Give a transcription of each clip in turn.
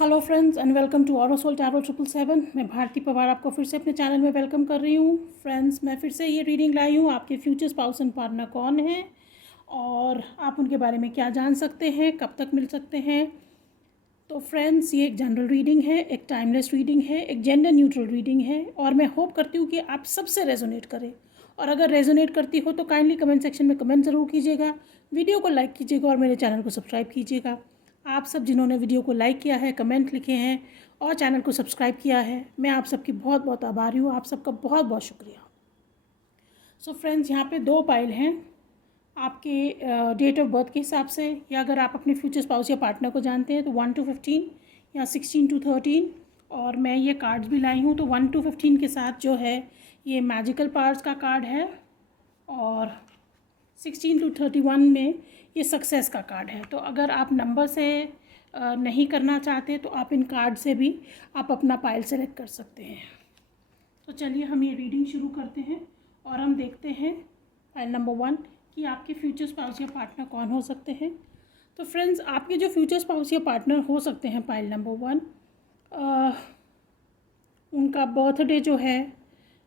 Hello friends and welcome to Aurosol tarot 777। मैं भारती पवार आपको फिर से अपने चैनल में वेलकम कर रही हूँ। फ्रेंड्स, मैं फिर से ये रीडिंग लाई हूँ, आपके फ्यूचर स्पाउस एंड पार्टनर कौन है और आप उनके बारे में क्या जान सकते हैं, कब तक मिल सकते हैं। तो फ्रेंड्स, ये एक जनरल रीडिंग है, एक टाइमलेस रीडिंग है, एक जेंडर न्यूट्रल रीडिंग है और मैं होप करती हूँ कि आप सबसे रेजोनेट करें। और अगर रेजोनेट करती हो तो काइंडली कमेंट सेक्शन में कमेंट ज़रूर कीजिएगा, वीडियो को लाइक कीजिएगा और मेरे चैनल को सब्सक्राइब कीजिएगा। आप सब जिन्होंने वीडियो को लाइक किया है, कमेंट लिखे हैं और चैनल को सब्सक्राइब किया है, मैं आप सबकी बहुत बहुत आभारी हूँ। आप सबका बहुत बहुत शुक्रिया। सो फ्रेंड्स, यहाँ पे दो पाइल हैं आपके डेट ऑफ बर्थ के हिसाब से, या अगर आप अपने फ्यूचर स्पाउस या पार्टनर को जानते हैं तो 1 to 15 या 16 to 13। और मैं ये कार्ड्स भी लाई हूँ, तो 1 to 15 के साथ जो है ये मैजिकल पावर्स का कार्ड है और 16 to 31 में ये सक्सेस का कार्ड है। तो अगर आप नंबर से नहीं करना चाहते तो आप इन कार्ड से भी आप अपना पाइल सेलेक्ट कर सकते हैं। तो चलिए हम ये रीडिंग शुरू करते हैं और हम देखते हैं पाइल नंबर 1 कि आपके फ्यूचर स्पाउस या पार्टनर कौन हो सकते हैं। तो फ्रेंड्स, आपके जो फ्यूचर स्पाउस या पार्टनर हो सकते हैं पाइल नंबर 1, उनका बर्थडे जो है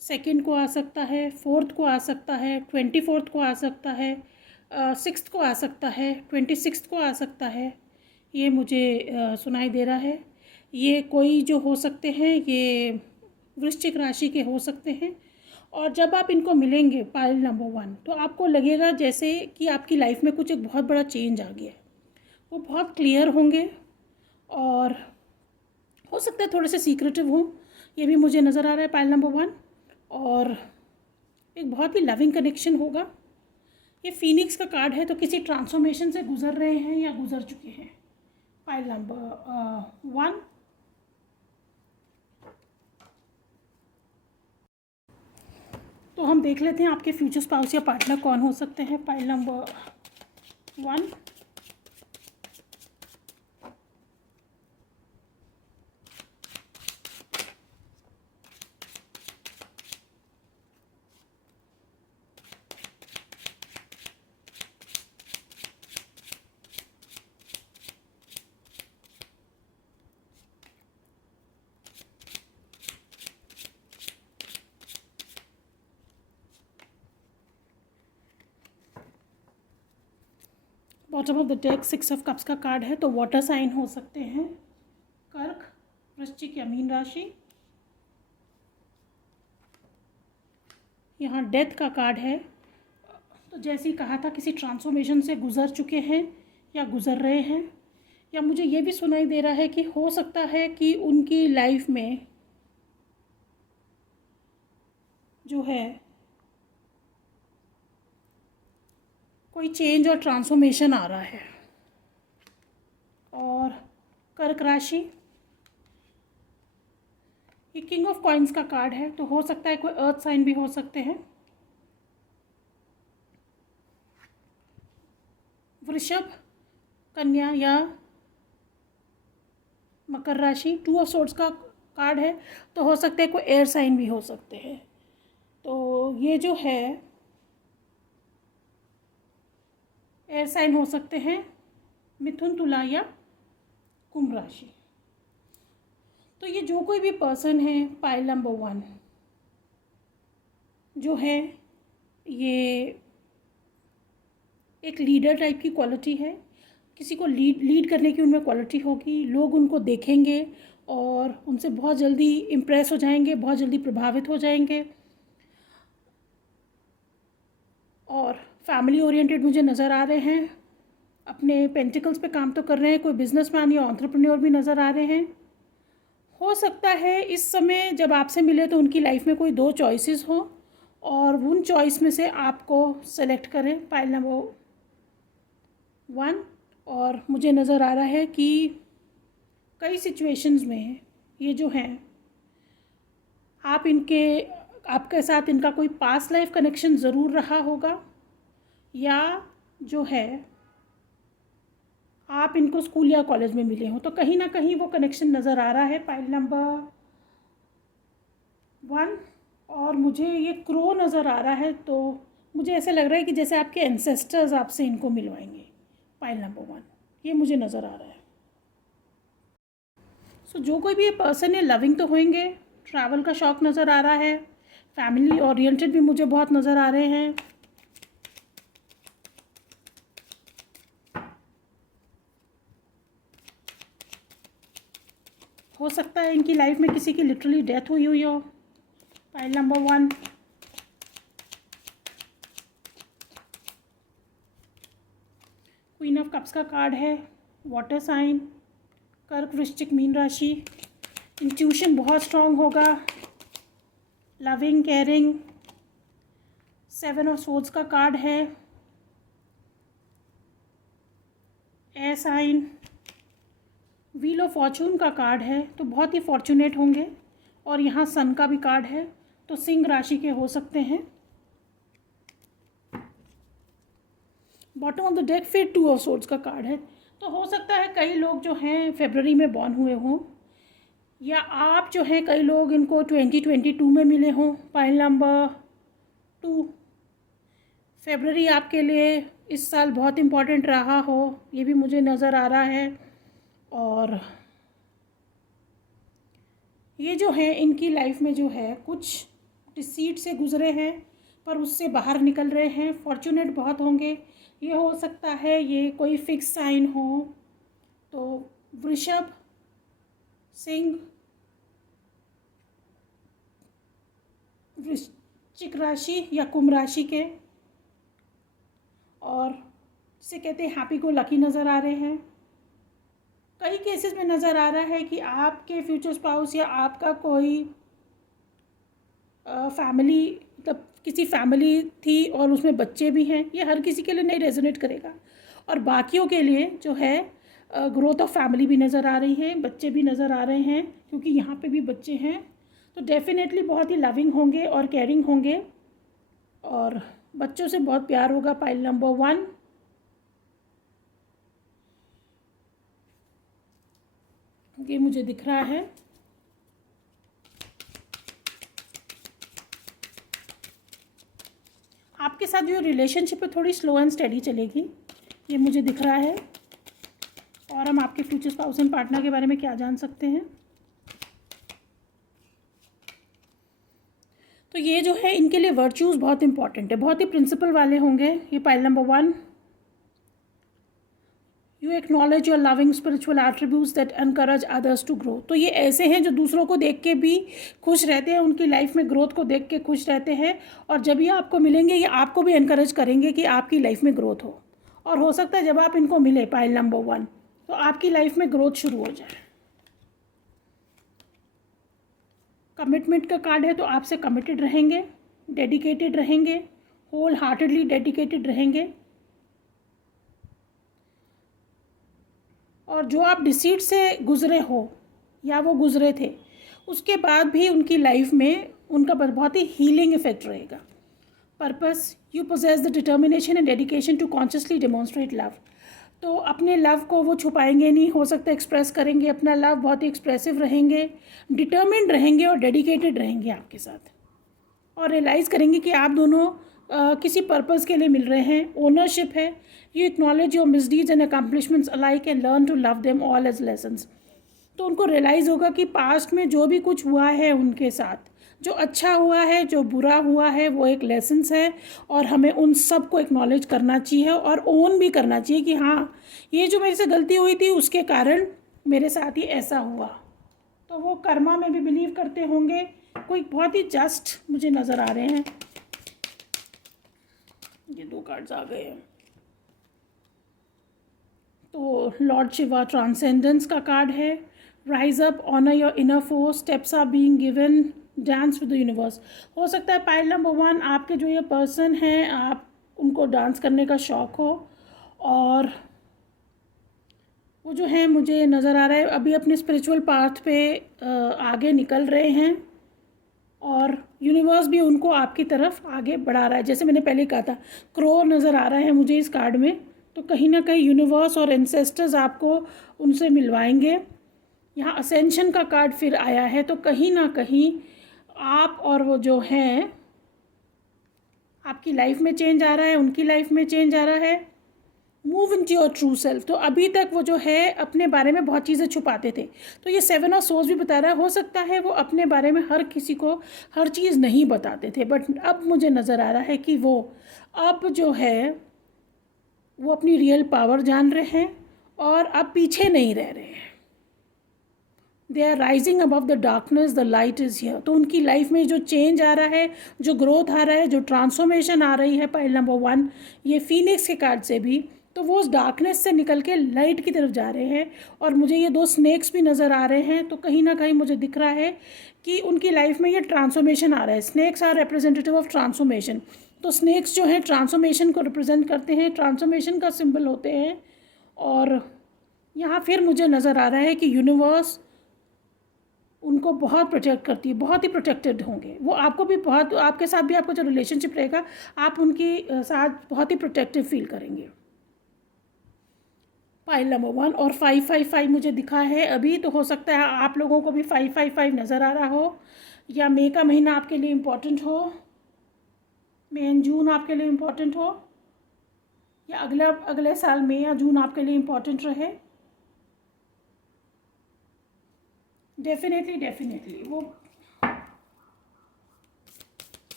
2 को आ सकता है, 4 को आ सकता है, 24 को आ सकता है, 6 को आ सकता है, 26 को आ सकता है। ये मुझे सुनाई दे रहा है। ये कोई जो हो सकते हैं ये वृश्चिक राशि के हो सकते हैं। और जब आप इनको मिलेंगे पाइल नंबर 1 तो आपको लगेगा जैसे कि आपकी लाइफ में कुछ एक बहुत बड़ा चेंज आ गया है। वो बहुत क्लियर होंगे और हो सकता है थोड़े से सीक्रेटिव हों, ये भी मुझे नज़र आ रहा है पाइल नंबर 1। और एक बहुत ही लविंग कनेक्शन होगा। ये फीनिक्स का कार्ड है, तो किसी ट्रांसफॉर्मेशन से गुजर रहे हैं या गुजर चुके हैं पाइल नंबर 1। तो हम देख लेते हैं आपके फ्यूचर स्पाउस या पार्टनर कौन हो सकते हैं pile number 1। Bottom of the deck 6 of cups का कार्ड है, तो वाटर साइन हो सकते हैं, कर्क, वृश्चिक या मीन राशि। यहाँ डेथ का कार्ड है, तो जैसे ही कहा था किसी ट्रांसफॉर्मेशन से गुजर चुके हैं या गुजर रहे हैं। या मुझे ये भी सुनाई दे रहा है कि हो सकता है कि उनकी लाइफ में जो है कोई चेंज और ट्रांसफॉर्मेशन आ रहा है। और कर्क राशि, ये किंग ऑफ कॉइन्स का कार्ड है, तो हो सकता है कोई अर्थ साइन भी हो सकते हैं। वृषभ, कन्या या मकर राशि, 2 ऑफ सोर्ड्स का कार्ड है, तो हो सकता है कोई एयर साइन भी हो सकते हैं। तो ये जो है एयर साइन हो सकते हैं मिथुन, तुला या कुंभ राशि। तो ये जो कोई भी पर्सन है पाइल नंबर 1 जो है, ये एक लीडर टाइप की क्वालिटी है। किसी को लीड करने की उनमें क्वालिटी होगी। लोग उनको देखेंगे और उनसे बहुत जल्दी इम्प्रेस हो जाएंगे, बहुत जल्दी प्रभावित हो जाएंगे। और फैमिली ओरिएंटेड मुझे नज़र आ रहे हैं। अपने पेंटिकल्स पे काम तो कर रहे हैं। कोई बिजनेसमैन या एंटरप्रेन्योर भी नज़र आ रहे हैं। हो सकता है इस समय जब आपसे मिले तो उनकी लाइफ में कोई 2 चॉइसेस हो और उन चॉइस में से आपको सेलेक्ट करें पाइल नंबर 1। और मुझे नज़र आ रहा है कि कई सिचुएशंस में ये जो हैं आपके साथ इनका कोई पास्ट लाइफ कनेक्शन ज़रूर रहा होगा, या जो है आप इनको स्कूल या कॉलेज में मिले हो, तो कहीं ना कहीं वो कनेक्शन नज़र आ रहा है पाइल नंबर 1। और मुझे ये क्रो नज़र आ रहा है, तो मुझे ऐसे लग रहा है कि जैसे आपके एंसेस्टर्स आपसे इनको मिलवाएंगे पाइल नंबर 1, ये मुझे नज़र आ रहा है। सो जो कोई भी ये पर्सन है लविंग तो होंगे, ट्रैवल का शौक़ नज़र आ रहा है, फैमिली ओरिएंटेड भी मुझे बहुत नज़र आ रहे हैं। हो सकता है इनकी लाइफ में किसी की लिटरली डेथ हुई हो। Pile number 1। Queen of cups का कार्ड है, वाटर साइन, कर्क वृश्चिक मीन राशि। इंट्यूशन बहुत स्ट्रांग होगा, लविंग केयरिंग। 7 ऑफ सोर्ड्स का कार्ड है, air sign. Wheel of fortune का कार्ड है, तो बहुत ही फॉर्चुनेट होंगे। और यहाँ सन का भी कार्ड है, तो सिंह राशि के हो सकते हैं। बॉटम ऑफ द डेक फिर 2 ऑफ सोर्ड्स का कार्ड है, तो हो सकता है कई लोग जो हैं फरवरी में बॉर्न हुए हों, या आप जो हैं कई लोग इनको 2022 में मिले हों। Pile number 2। फरवरी आपके लिए इस साल बहुत इम्पॉर्टेंट रहा हो, ये भी मुझे नज़र आ रहा है। और ये जो है इनकी लाइफ में जो है कुछ डिसीट से गुजरे हैं, पर उससे बाहर निकल रहे हैं, फॉर्चुनेट बहुत होंगे। ये हो सकता है ये कोई फिक्स साइन हो, तो वृषभ, सिंह, वृश्चिक राशि या कुंभ राशि के, और जिसे कहते हैं हैप्पी गो लकी नज़र आ रहे हैं। कई केसेस में नज़र आ रहा है कि आपके फ्यूचर स्पाउस या आपका कोई फैमिली, मतलब किसी फैमिली थी और उसमें बच्चे भी हैं। ये हर किसी के लिए नहीं रेजोनेट करेगा, और बाकियों के लिए जो है ग्रोथ ऑफ फैमिली भी नज़र आ रही है, बच्चे भी नज़र आ रहे हैं, क्योंकि यहाँ पे भी बच्चे हैं। तो डेफिनेटली बहुत ही लविंग होंगे और केयरिंग होंगे, और बच्चों से बहुत प्यार होगा। Pile number 1। ये मुझे दिख रहा है। आपके साथ जो रिलेशनशिप है थोड़ी स्लो एंड स्टेडी चलेगी, ये मुझे दिख रहा है। और हम आपके फ्यूचर स्पाउस एंड पार्टनर के बारे में क्या जान सकते हैं, तो ये जो है इनके लिए वर्च्यूज़ बहुत इंपॉर्टेंट है, बहुत ही प्रिंसिपल वाले होंगे। ये pile number 1। You acknowledge your loving spiritual attributes that encourage others to grow. तो ये ऐसे हैं जो दूसरों को देख के भी खुश रहते हैं, उनकी लाइफ में ग्रोथ को देख के खुश रहते हैं, और जब ये आपको मिलेंगे ये आपको भी एनकरेज करेंगे कि आपकी लाइफ में ग्रोथ हो। और हो सकता है जब आप इनको मिले पाइल नंबर 1, तो आपकी लाइफ में ग्रोथ शुरू हो जाए। कमिटमेंट का कार्ड है, तो आपसे कमिटेड रहेंगे, डेडिकेटेड रहेंगे, होल हार्टेडली डेडिकेटेड रहेंगे। और जो आप डिसीट से गुज़रे हो या वो गुज़रे थे, उसके बाद भी उनकी लाइफ में उनका बहुत ही हीलिंग इफेक्ट रहेगा। Purpose, you possess the determination and dedication to consciously demonstrate love. तो अपने लव को वो छुपाएंगे नहीं, हो सकता है एक्सप्रेस करेंगे अपना लव, बहुत ही एक्सप्रेसिव रहेंगे, डिटर्मिन्ड रहेंगे और डेडिकेटेड रहेंगे आपके साथ, और रियलाइज़ करेंगे कि आप दोनों किसी पर्पज़ के लिए मिल रहे हैं। ओनरशिप है। You acknowledge your misdeeds and accomplishments alike and learn to love them all as lessons. तो उनको रियलाइज़ होगा कि पास्ट में जो भी कुछ हुआ है उनके साथ, जो अच्छा हुआ है, जो बुरा हुआ है, वो एक लेसन्स है, और हमें उन सब को एक्नॉलेज करना चाहिए और ओन भी करना चाहिए कि हाँ, ये जो मेरे से गलती हुई थी उसके कारण मेरे साथ ही ऐसा हुआ। तो वो कर्मा में भी बिलीव करते होंगे। कोई बहुत ही जस्ट मुझे नज़र आ रहे हैं। ये 2 कार्ड्स आ गए हैं। तो लॉर्ड शिवा ट्रांसेंडेंस का कार्ड है। Rise up, honour your inner force, steps are being given, dance with the universe. हो सकता है पाइल नंबर 1 आपके जो ये पर्सन हैं, आप उनको डांस करने का शौक़ हो, और वो जो है मुझे नज़र आ रहा है अभी अपने स्पिरिचुअल पाथ पे आगे निकल रहे हैं, और यूनिवर्स भी उनको आपकी तरफ आगे बढ़ा रहा है। जैसे मैंने पहले कहा था, क्रो नज़र आ रहा है मुझे इस कार्ड में, तो कहीं ना कहीं यूनिवर्स और एंसेस्टर्स आपको उनसे मिलवाएंगे। यहाँ असेंशन का कार्ड फिर आया है, तो कहीं ना कहीं आप और वो जो हैं, आपकी लाइफ में चेंज आ रहा है, उनकी लाइफ में चेंज आ रहा है। Move into your true self. तो अभी तक वो जो है अपने बारे में बहुत चीज़ें छुपाते थे। तो ये सेवन ऑफ सोर्स भी बता रहा है, हो सकता है वो अपने बारे में हर किसी को हर चीज़ नहीं बताते थे, बट अब मुझे नज़र आ रहा है कि वो अब जो है वो अपनी रियल पावर जान रहे हैं और अब पीछे नहीं रह रहे हैं। They are rising above the darkness, the light is here. तो उनकी लाइफ में जो चेंज आ रहा है, जो ग्रोथ आ रहा है, जो ट्रांसफॉर्मेशन आ रही है, पाइल नंबर 1 ये फीनिक्स के कार्ड से भी, तो वो उस डार्कनेस से निकल के लाइट की तरफ जा रहे हैं। और मुझे ये 2 स्नेक्स भी नज़र आ रहे हैं। तो कहीं ना कहीं मुझे दिख रहा है कि उनकी लाइफ में ये ट्रांसफॉर्मेशन आ रहा है। Snakes are representative of transformation. तो स्नेक्स जो हैं ट्रांसफॉर्मेशन को रिप्रेजेंट करते हैं, ट्रांसफॉर्मेशन का सिंबल होते हैं। और यहाँ फिर मुझे नज़र आ रहा है कि यूनिवर्स उनको बहुत प्रोटेक्ट करती है, बहुत ही प्रोटेक्टेड होंगे वो। आपको भी बहुत, आपके साथ भी आपका जो रिलेशनशिप रहेगा आप उनके साथ बहुत ही प्रोटेक्टिव फील करेंगे। पाइल नंबर 1 और 555 मुझे दिखा है अभी। तो हो सकता है आप लोगों को भी 555 नज़र आ रहा हो, या मई का महीना आपके लिए इम्पोर्टेंट हो, मई एंड जून आपके लिए इम्पोर्टेंट हो, या अगले साल मई या जून आपके लिए इम्पोर्टेंट रहे। डेफिनेटली वो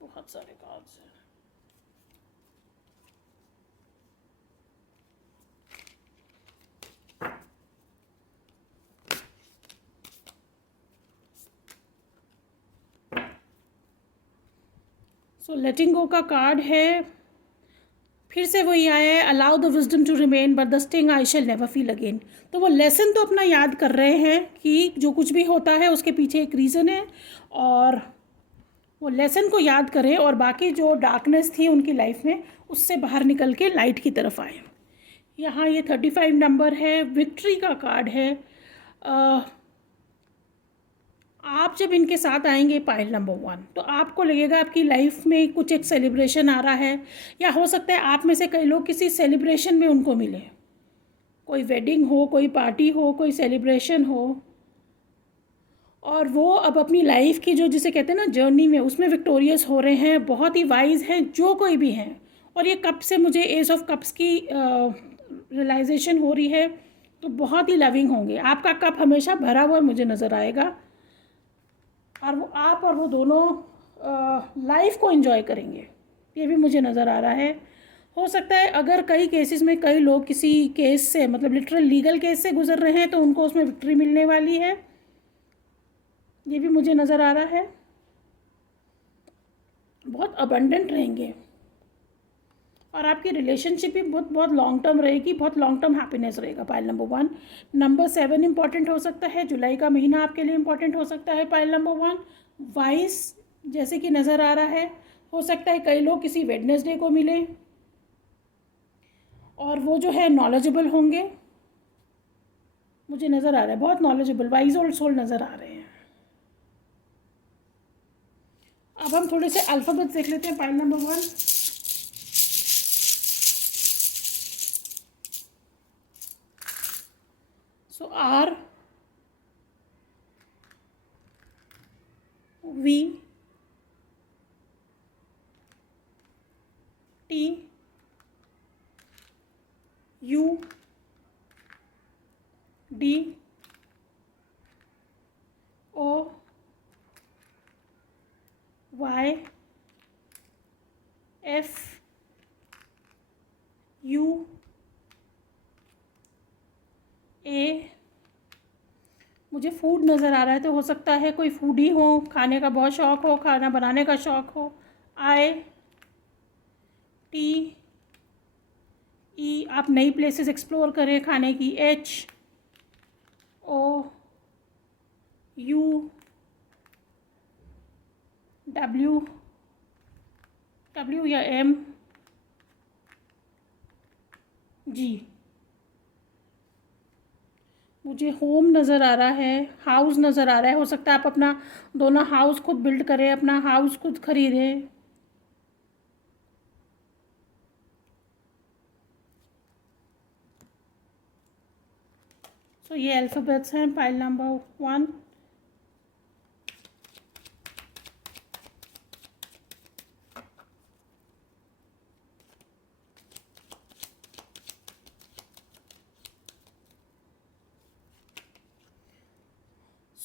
बहुत सारे कार्ड्स हैं। सो लेटिंग गो का कार्ड है, फिर से वही आया है, allow the wisdom to remain but the sting I shall never feel again. तो वो लेसन तो अपना याद कर रहे हैं कि जो कुछ भी होता है उसके पीछे एक रीज़न है, और वो लेसन को याद करें और बाकी जो डार्कनेस थी उनकी लाइफ में उससे बाहर निकल के लाइट की तरफ आए। यहाँ ये 35 नंबर है, विक्ट्री का कार्ड है। आप जब इनके साथ आएंगे पाइल नंबर 1, तो आपको लगेगा आपकी लाइफ में कुछ एक सेलिब्रेशन आ रहा है, या हो सकता है आप में से कई लोग किसी सेलिब्रेशन में उनको मिले। कोई वेडिंग हो, कोई पार्टी हो, कोई सेलिब्रेशन हो, और वो अब अपनी लाइफ की जो जिसे कहते हैं ना जर्नी में, उसमें विक्टोरियस हो रहे हैं, बहुत ही वाइज हैं जो कोई भी हैं। और ये कप से मुझे एज ऑफ कप्स की रियलाइजेशन हो रही है, तो बहुत ही लविंग होंगे। आपका कप हमेशा भरा हुआ मुझे नज़र आएगा, और वो आप और वो दोनों लाइफ को एंजॉय करेंगे, ये भी मुझे नज़र आ रहा है। हो सकता है अगर कई केसेस में कई लोग किसी केस से, मतलब लिटरल लीगल केस से गुजर रहे हैं, तो उनको उसमें विक्ट्री मिलने वाली है, ये भी मुझे नज़र आ रहा है। बहुत अबंडेंट रहेंगे, और आपकी रिलेशनशिप भी बहुत बहुत लॉन्ग टर्म रहेगी, बहुत लॉन्ग टर्म हैप्पीनेस रहेगा। Pile number 1। नंबर 7 इंपॉर्टेंट हो सकता है, जुलाई का महीना आपके लिए इंपॉर्टेंट हो सकता है। पाइल नंबर 1 वाइस जैसे कि नज़र आ रहा है। हो सकता है कई लोग किसी वेडनेसडे को मिले, और वो जो है नॉलेजेबल होंगे, मुझे नज़र आ रहा है बहुत नॉलेजेबल, वाइज ओल्ड सोल नज़र आ रहे हैं। अब हम थोड़े से अल्फ़ाबेट्स देख लेते हैं pile number 1। So R, V, T, U, D, O, Y, F, U, A. मुझे फूड नज़र आ रहा है, तो हो सकता है कोई फूडी हो, खाने का बहुत शौक़ हो, खाना बनाने का शौक़ हो। आई, टी, ई, आप नई प्लेसेस एक्सप्लोर करें खाने की। H, O, U, W, W या एम, जी। मुझे होम नज़र आ रहा है, हाउस नज़र आ रहा है। हो सकता है आप अपना दोनों हाउस खुद बिल्ड करें, अपना हाउस खुद खरीदें। सो ये अल्फ़ाबेट्स हैं पाइल नंबर 1।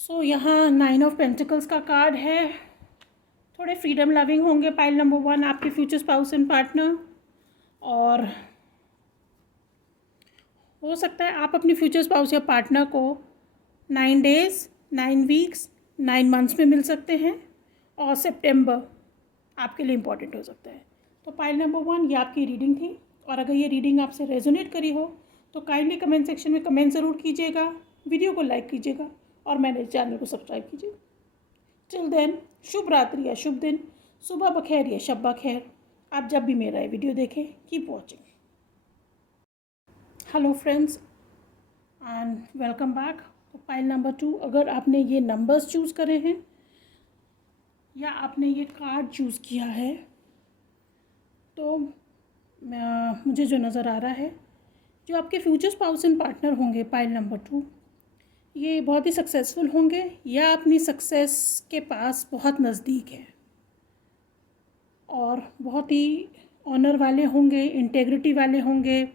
सो यहाँ 9 ऑफ पेंटिकल्स का कार्ड है। थोड़े फ्रीडम लविंग होंगे पाइल नंबर 1 आपके फ्यूचर स्पाउस एंड पार्टनर, और हो सकता है आप अपनी फ्यूचर स्पाउस या पार्टनर को 9 डेज़, 9 वीक्स, 9 मंथ्स में मिल सकते हैं, और सितंबर आपके लिए इम्पॉर्टेंट हो सकता है। तो पाइल नंबर 1 ये आपकी रीडिंग थी, और अगर ये रीडिंग आपसे रेजोनेट करी हो तो काइंडली कमेंट सेक्शन में कमेंट ज़रूर कीजिएगा, वीडियो को लाइक कीजिएगा और मेरे चैनल को सब्सक्राइब कीजिएगा। टिल देन, शुभ रात्रि या शुभ दिन, सुबह बखैर या शब बखैर। आप जब भी मेरा ये वीडियो देखें, keep watching. Hello friends and welcome back. Pile number 2, अगर आपने ये नंबर्स चूज़ करे हैं या आपने ये कार्ड चूज़ किया है, तो मुझे जो नज़र आ रहा है, जो आपके फ्यूचर स्पाउस एंड पार्टनर होंगे पाइल नंबर 2, ये बहुत ही सक्सेसफुल होंगे या अपनी सक्सेस के पास बहुत नज़दीक है, और बहुत ही ऑनर वाले होंगे, इंटेग्रिटी वाले होंगे,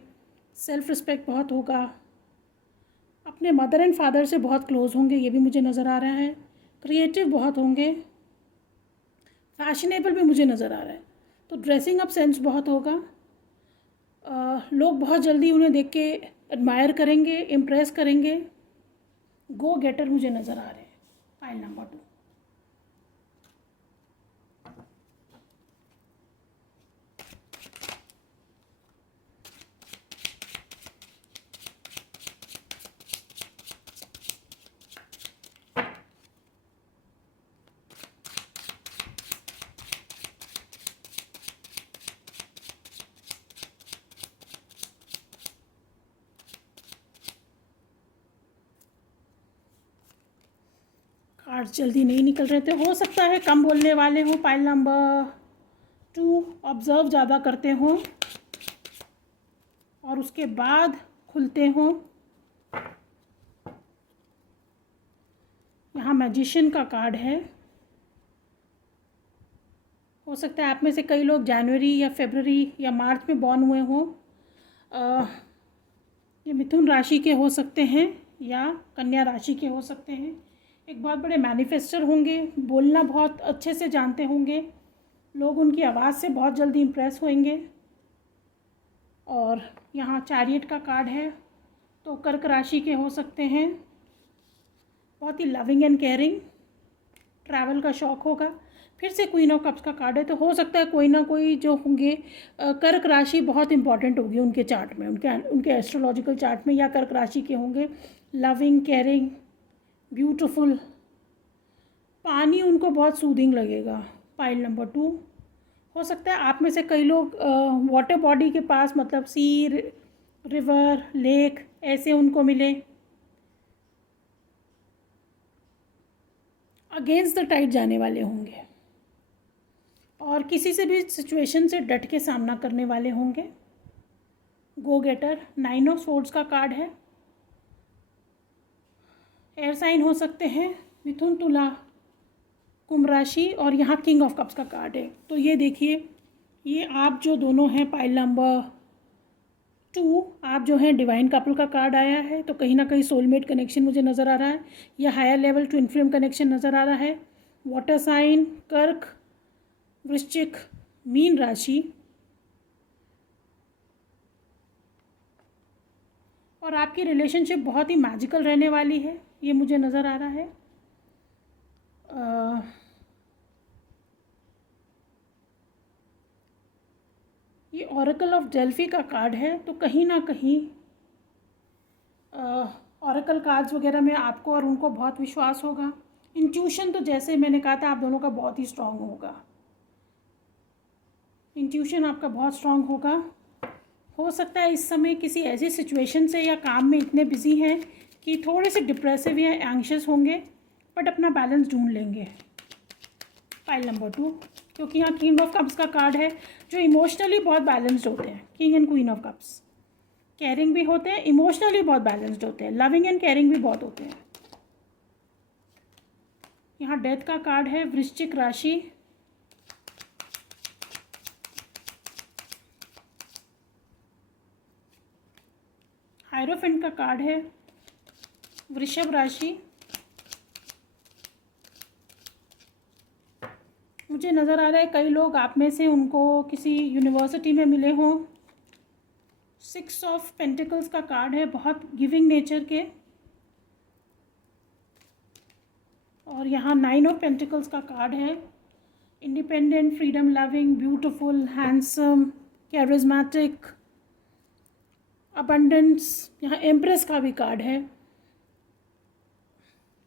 सेल्फ रिस्पेक्ट बहुत होगा, अपने मदर एंड फादर से बहुत क्लोज होंगे, ये भी मुझे नज़र आ रहा है। क्रिएटिव बहुत होंगे, फैशनेबल भी मुझे नज़र आ रहा है। तो ड्रेसिंग अप सेंस बहुत होगा, लोग बहुत जल्दी उन्हें देख के एडमायर करेंगे, इम्प्रेस करेंगे। गो गेटर मुझे नज़र आ रहे हैं पाइल नंबर 2। कार्ड्स जल्दी नहीं निकल रहे थे, हो सकता है कम बोलने वाले हों पाइल नंबर 2, ऑब्ज़र्व ज़्यादा करते हों और उसके बाद खुलते हों। यहाँ मैजिशियन का कार्ड है। हो सकता है आप में से कई लोग जनवरी या फरवरी या मार्च में बॉर्न हुए हों। ये मिथुन राशि के हो सकते हैं या कन्या राशि के हो सकते हैं। एक बहुत बड़े मैनिफेस्टर होंगे, बोलना बहुत अच्छे से जानते होंगे, लोग उनकी आवाज़ से बहुत जल्दी इम्प्रेस होंगे। और यहाँ चैरियट का कार्ड है, तो कर्क राशि के हो सकते हैं, बहुत ही लविंग एंड केयरिंग, ट्रैवल का शौक़ होगा। फिर से क्वीन ऑफ कप्स का कार्ड है, तो हो सकता है कोई ना कोई जो होंगे, कर्क राशि बहुत इंपॉर्टेंट होगी उनके चार्ट में, उनके एस्ट्रोलॉजिकल चार्ट में, या कर्क राशि के होंगे, लविंग, केयरिंग, ब्यूटीफुल। पानी उनको बहुत सूदिंग लगेगा पाइल नंबर 2। हो सकता है आप में से कई लोग वाटर बॉडी के पास, मतलब सी, रिवर, लेक, ऐसे उनको मिले। अगेंस्ट द टाइड जाने वाले होंगे और किसी से भी सिचुएशन से डट के सामना करने वाले होंगे। गो गेटर, 9 ऑफ स्वॉर्ड्स का कार्ड है। एयर साइन हो सकते हैं, मिथुन, तुला, कुंभ राशि, और यहाँ किंग ऑफ कप्स का कार्ड है। तो ये देखिए, ये आप जो दोनों हैं पाइल नंबर 2, आप जो हैं डिवाइन कपल का कार्ड आया है, तो कहीं ना कहीं सोलमेट कनेक्शन मुझे नज़र आ रहा है, या higher level twin flame connection नज़र आ रहा है। वाटर साइन, कर्क, वृश्चिक, मीन राशि, और आपकी रिलेशनशिप बहुत ही मैजिकल रहने वाली है, ये मुझे नज़र आ रहा है। ये ऑरेकल ऑफ डेल्फी का कार्ड है, तो कहीं ना कहीं ऑरेकल कार्ड्स वगैरह में आपको और उनको बहुत विश्वास होगा। इंट्यूशन तो जैसे मैंने कहा था, आप दोनों का बहुत ही स्ट्रांग होगा, इंट्यूशन आपका बहुत स्ट्रांग होगा। हो सकता है इस समय किसी ऐसी सिचुएशन से या काम में इतने बिजी हैं कि थोड़े से डिप्रेसिव या एंग्शियस होंगे, बट अपना बैलेंस ढूंढ लेंगे पाइल नंबर 2, क्योंकि यहाँ किंग ऑफ कप्स का कार्ड है, जो इमोशनली बहुत बैलेंस्ड होते हैं। King and queen of cups caring भी होते हैं, इमोशनली बहुत बैलेंस्ड होते हैं, लविंग एंड केयरिंग भी बहुत होते हैं। यहाँ डेथ का कार्ड है, वृश्चिक राशि, हायरोफेंट का कार्ड है, वृषभ राशि, मुझे नज़र आ रहा है कई लोग आप में से उनको किसी यूनिवर्सिटी में मिले हों। 6 ऑफ पेंटिकल्स का कार्ड है, बहुत गिविंग नेचर के। और यहाँ 9 ऑफ पेंटिकल्स का कार्ड है, independent, freedom loving, beautiful, handsome, charismatic, abundance. यहाँ एम्प्रेस का भी कार्ड है।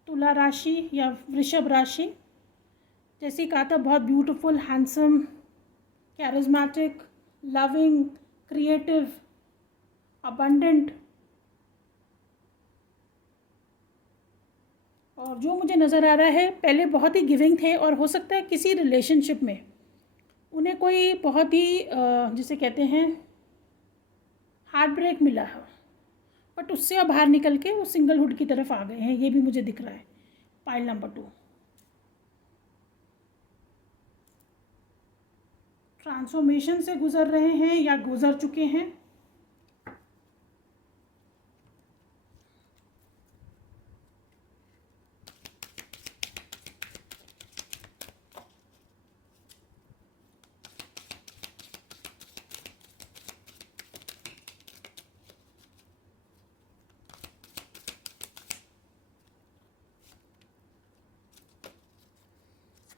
तुला राशि या वृषभ राशि, जैसे कहा था, बहुत beautiful, handsome, charismatic, loving, creative, abundant. और जो मुझे नज़र आ रहा है पहले बहुत ही गिविंग थे और हो सकता है किसी रिलेशनशिप में उन्हें कोई बहुत ही जिसे कहते हैं हार्ट ब्रेक मिला है, बट उससे अब बाहर निकल के वो सिंगलहुड की तरफ आ गए हैं, ये भी मुझे दिख रहा है। पाइल नंबर 2, ट्रांसफॉर्मेशन से गुजर रहे हैं या गुजर चुके हैं।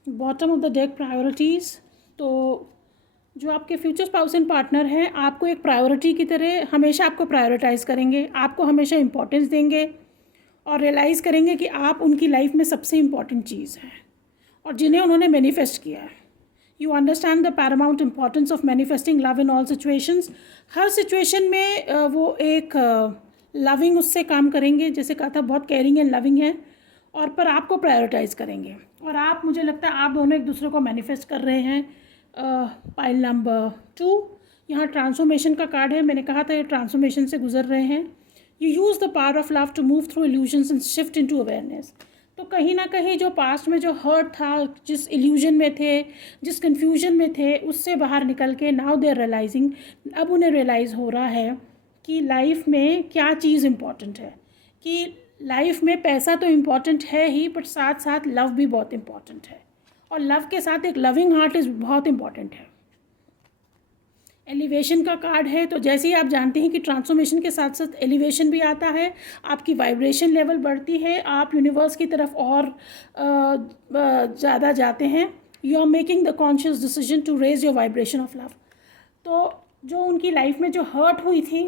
Bottom of the deck, priorities. तो जो आपके फ्यूचर स्पाउस एंड पार्टनर हैं आपको एक प्रायोरिटी की तरह हमेशा आपको प्रायोरिटाइज़ करेंगे, आपको हमेशा इम्पोर्टेंस देंगे और रियलाइज़ करेंगे कि आप उनकी लाइफ में सबसे इम्पॉर्टेंट चीज़ है और जिन्हें उन्होंने मैनिफेस्ट किया है। You understand the Paramount importance of manifesting love in all situations. Her situation में वो एक लविंग उससे काम करेंगे, जैसे कहा था बहुत केयरिंग एंड लविंग है, और पर आपको प्रायोरिटाइज़ करेंगे। और आप, मुझे लगता है आप दोनों एक दूसरे को मैनिफेस्ट कर रहे हैं। पाइल नंबर 2, यहाँ ट्रांसफॉर्मेशन का कार्ड है। मैंने कहा था ये ट्रांसफॉर्मेशन से गुजर रहे हैं। You use the power of love to move through illusions and shift into awareness. तो कहीं ना कहीं जो पास्ट में जो हर्ट था, जिस इल्यूजन में थे, जिस कन्फ्यूजन में थे, उससे बाहर निकल के नाउ दे आर रियलाइजिंग, अब उन्हें रियलाइज़ हो रहा है कि लाइफ में क्या चीज़ इम्पॉर्टेंट है, कि लाइफ में पैसा तो इम्पॉर्टेंट है ही, बट साथ साथ लव भी बहुत इम्पॉर्टेंट है, और लव के साथ एक लविंग हार्ट इज़ बहुत इम्पॉर्टेंट है। एलिवेशन का कार्ड है, तो जैसे ही आप जानते हैं कि ट्रांसफॉर्मेशन के साथ साथ एलिवेशन भी आता है, आपकी वाइब्रेशन लेवल बढ़ती है, आप यूनिवर्स की तरफ और ज़्यादा जाते हैं। You are making the conscious decision to raise your vibration of love. तो जो उनकी लाइफ में जो हर्ट हुई थी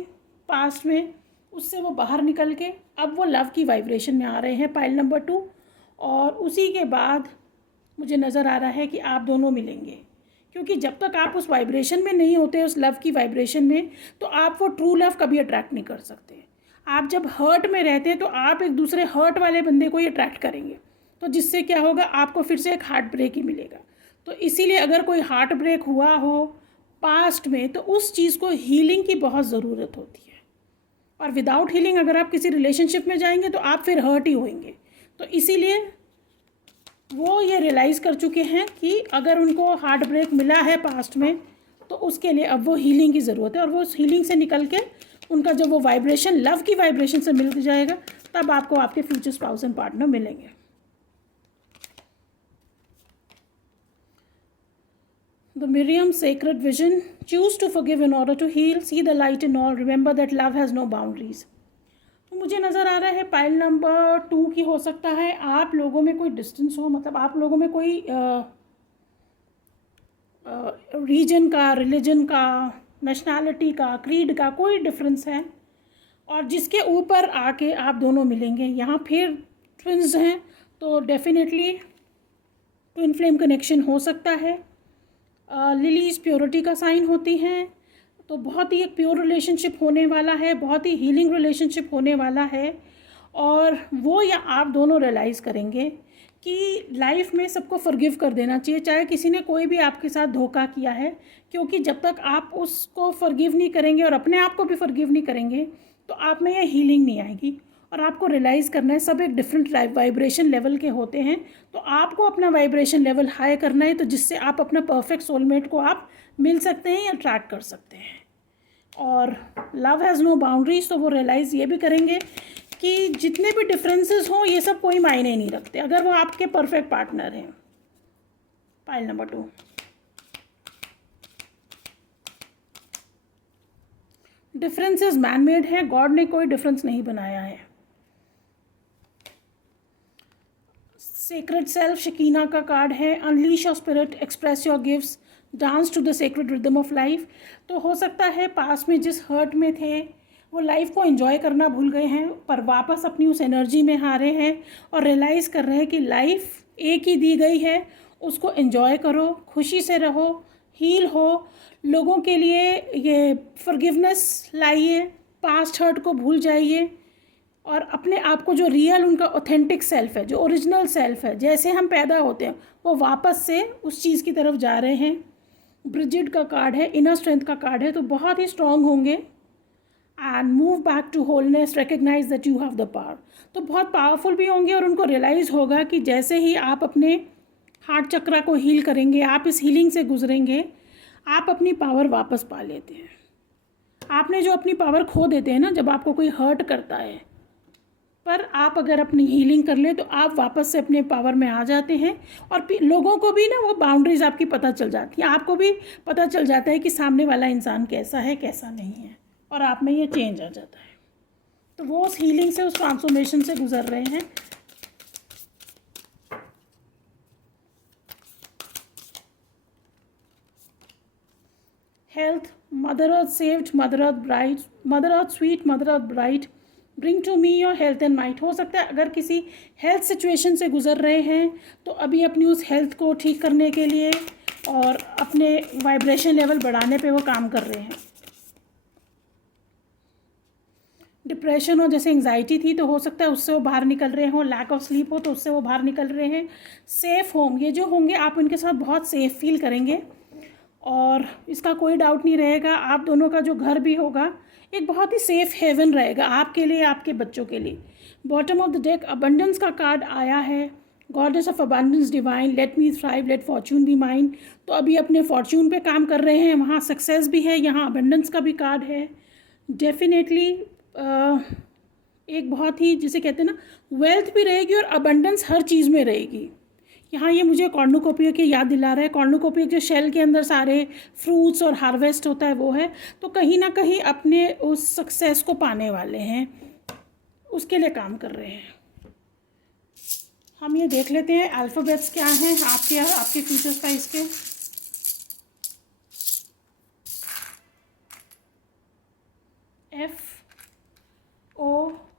पास्ट में, उससे वो बाहर निकल के अब वो लव की वाइब्रेशन में आ रहे हैं, पाइल नंबर 2। और उसी के बाद मुझे नज़र आ रहा है कि आप दोनों मिलेंगे, क्योंकि जब तक आप उस वाइब्रेशन में नहीं होते, उस लव की वाइब्रेशन में, तो आप वो ट्रू लव कभी अट्रैक्ट नहीं कर सकते। आप जब हर्ट में रहते हैं तो आप एक दूसरे हर्ट वाले बंदे को ही अट्रैक्ट करेंगे, तो जिससे क्या होगा, आपको फिर से एक हार्ट ब्रेक ही मिलेगा। तो इसीलिए अगर कोई हार्ट ब्रेक हुआ हो पास्ट में, तो उस चीज़ को हीलिंग की बहुत ज़रूरत होती है, और विदाउट हीलिंग अगर आप किसी रिलेशनशिप में जाएंगे तो आप फिर हर्ट ही होंगे। तो इसीलिए वो ये रियलाइज़ कर चुके हैं कि अगर उनको हार्ट ब्रेक मिला है पास्ट में, तो उसके लिए अब वो हीलिंग की ज़रूरत है, और वो उस हीलिंग से निकल के उनका जब वो वाइब्रेशन लव की वाइब्रेशन से मिल जाएगा, तब आपको आपके फ्यूचर स्पाउस एंड पार्टनर मिलेंगे। The Miriam sacred vision, choose to forgive in order to heal, see the light in all, remember that love has no boundaries। तो मुझे नज़र आ रहा है पाइल नंबर 2 की हो सकता है आप लोगों में कोई डिस्टेंस हो, मतलब आप लोगों में कोई रीजन का, रिलीजन का, नेशनैलिटी का, क्रीड का कोई डिफरेंस है, और जिसके ऊपर आके आप दोनों मिलेंगे। यहाँ फिर ट्विन्स हैं, तो डेफिनेटली ट्विन फ्लेम कनेक्शन हो सकता है। लिलीज प्योरिटी का साइन होती हैं, तो बहुत ही एक प्योर रिलेशनशिप होने वाला है, बहुत ही हीलिंग रिलेशनशिप होने वाला है। और वो या आप दोनों रियलाइज़ करेंगे कि लाइफ में सबको फॉरगिव कर देना चाहिए, चाहे किसी ने कोई भी आपके साथ धोखा किया है, क्योंकि जब तक आप उसको फॉरगिव नहीं करेंगे और अपने आप को भी फॉरगिव नहीं करेंगे, तो आप में ये हीलिंग नहीं आएगी। और आपको रियलाइज़ करना है सब एक डिफरेंट वाइब्रेशन लेवल के होते हैं, तो आपको अपना वाइब्रेशन लेवल हाई करना है, तो जिससे आप अपना परफेक्ट सोलमेट को आप मिल सकते हैं या ट्रैक कर सकते हैं। और लव हैज़ नो बाउंड्रीज, तो वो रियलाइज़ ये भी करेंगे कि जितने भी डिफरेंसेस हों ये सब कोई मायने नहीं रखते, अगर वो आपके परफेक्ट पार्टनर हैं। Pile number 2। Differences man made है, गॉड ने कोई डिफरेंस नहीं बनाया है। सेक्रेड सेल्फ शकीना का कार्ड है। Unleash your spirit, express your gifts, dance to the sacred rhythm of life. तो हो सकता है पास में जिस हर्ट में थे वो लाइफ को एंजॉय करना भूल गए हैं, पर वापस अपनी उस एनर्जी में हारे हैं और रियलाइज़ कर रहे हैं कि लाइफ एक ही दी गई है, उसको एंजॉय करो, खुशी से रहो, हील हो। लोगों के लिए ये फॉरगिवनेस लाइए, पास्ट हर्ट को भूल जाइए और अपने आप को जो रियल उनका ऑथेंटिक सेल्फ है, जो ओरिजिनल सेल्फ है, जैसे हम पैदा होते हैं वो वापस से उस चीज़ की तरफ जा रहे हैं। ब्रिजिड का कार्ड है, इनर स्ट्रेंथ का कार्ड है, तो बहुत ही स्ट्रांग होंगे। And move back to wholeness, recognise that you have the power. तो बहुत पावरफुल भी होंगे और उनको रियलाइज़ होगा कि जैसे ही आप अपने हार्ट चक्रा को हील करेंगे, आप इस हीलिंग से गुजरेंगे, आप अपनी पावर वापस पा लेते हैं। आपने जो अपनी पावर खो देते हैं ना जब आपको कोई हर्ट करता है, पर आप अगर अपनी हीलिंग कर ले तो आप वापस से अपने पावर में आ जाते हैं। और लोगों को भी ना वो बाउंड्रीज आपकी पता चल जाती हैं, आपको भी पता चल जाता है कि सामने वाला इंसान कैसा है कैसा नहीं है, और आप में ये चेंज आ जाता है। तो वो उस हीलिंग से, उस ट्रांसफॉर्मेशन से गुजर रहे हैं। Health, mother earth saved, mother earth bright, mother earth sweet, mother earth bright, bring to me your health and might. हो सकता है अगर किसी हेल्थ सिचुएशन से गुजर रहे हैं तो अभी अपनी उस हेल्थ को ठीक करने के लिए और अपने वाइब्रेशन लेवल बढ़ाने पे वो काम कर रहे हैं। डिप्रेशन हो, जैसे एंग्जाइटी थी, तो हो सकता है उससे वो बाहर निकल रहे हों। लैक ऑफ स्लीप हो तो उससे वो बाहर निकल रहे हैं। सेफ़ होम, ये जो होंगे आप उनके साथ बहुत सेफ़ फील करेंगे और इसका कोई डाउट नहीं रहेगा, आप दोनों का जो घर भी होगा एक बहुत ही सेफ हेवन रहेगा आपके लिए, आपके बच्चों के लिए। Bottom of the deck abundance का कार्ड आया है। Goddess of abundance divine, let me thrive, let fortune be mine. तो अभी अपने फॉर्चून पे काम कर रहे हैं, वहाँ सक्सेस भी है, यहाँ अबंडेंस का भी कार्ड है। डेफिनेटली एक बहुत ही, जिसे कहते हैं ना, वेल्थ भी रहेगी और अबंडेंस हर चीज़ में रहेगी। यहाँ ये मुझे कॉर्नुकोपिया की याद दिला रहा है। कॉर्नुकोपिया जो शेल के अंदर सारे फ्रूट्स और हार्वेस्ट होता है वो है, तो कहीं ना कहीं अपने उस सक्सेस को पाने वाले हैं, उसके लिए काम कर रहे हैं। हम ये देख लेते हैं अल्फ़ाबेट्स क्या हैं आपके फ्यूचर्स का। इसके FOAMMOETL।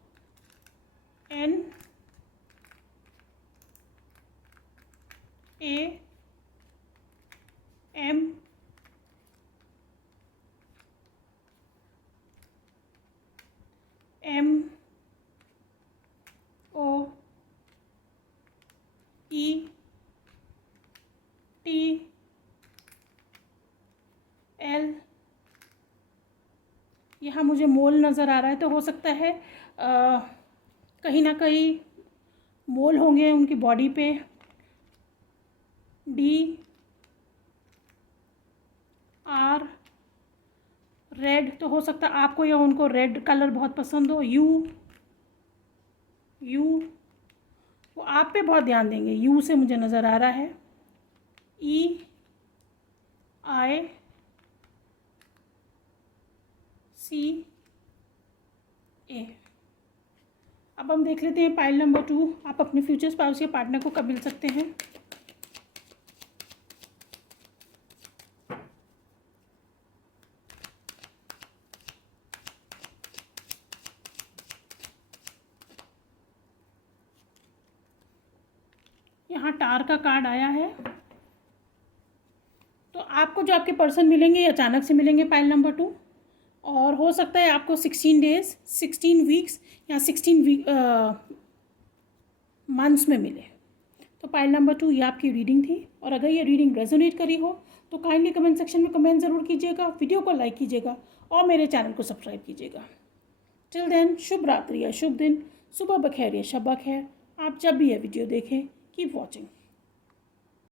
यहाँ मुझे मोल नज़र आ रहा है, तो हो सकता है कहीं ना कहीं मोल होंगे उनकी बॉडी पे। DR, रेड, तो हो सकता है आपको या उनको रेड कलर बहुत पसंद हो। यू, वो आप पे बहुत ध्यान देंगे, यू से मुझे नज़र आ रहा है। EICA। अब हम देख लेते हैं पाइल नंबर 2, आप अपने फ्यूचर स्पाउस या पार्टनर को कब मिल सकते हैं। यहाँ टार का कार्ड आया है, तो आपको जो आपके पर्सन मिलेंगे ये अचानक से मिलेंगे पाइल नंबर 2, और हो सकता है आपको 16 डेज, 16 वीक्स या 16 मंथ्स में मिले। तो पाइल नंबर 2 ये आपकी रीडिंग थी, और अगर ये रीडिंग रेजोनेट करी हो तो काइंडली कमेंट सेक्शन में कमेंट ज़रूर कीजिएगा, वीडियो को लाइक कीजिएगा और मेरे चैनल को सब्सक्राइब कीजिएगा। टिल देन, शुभ रात्रि या शुभ दिन, सुबह बखैर या शब बखैर। आप जब भी ये वीडियो देखें, कीप वॉचिंग।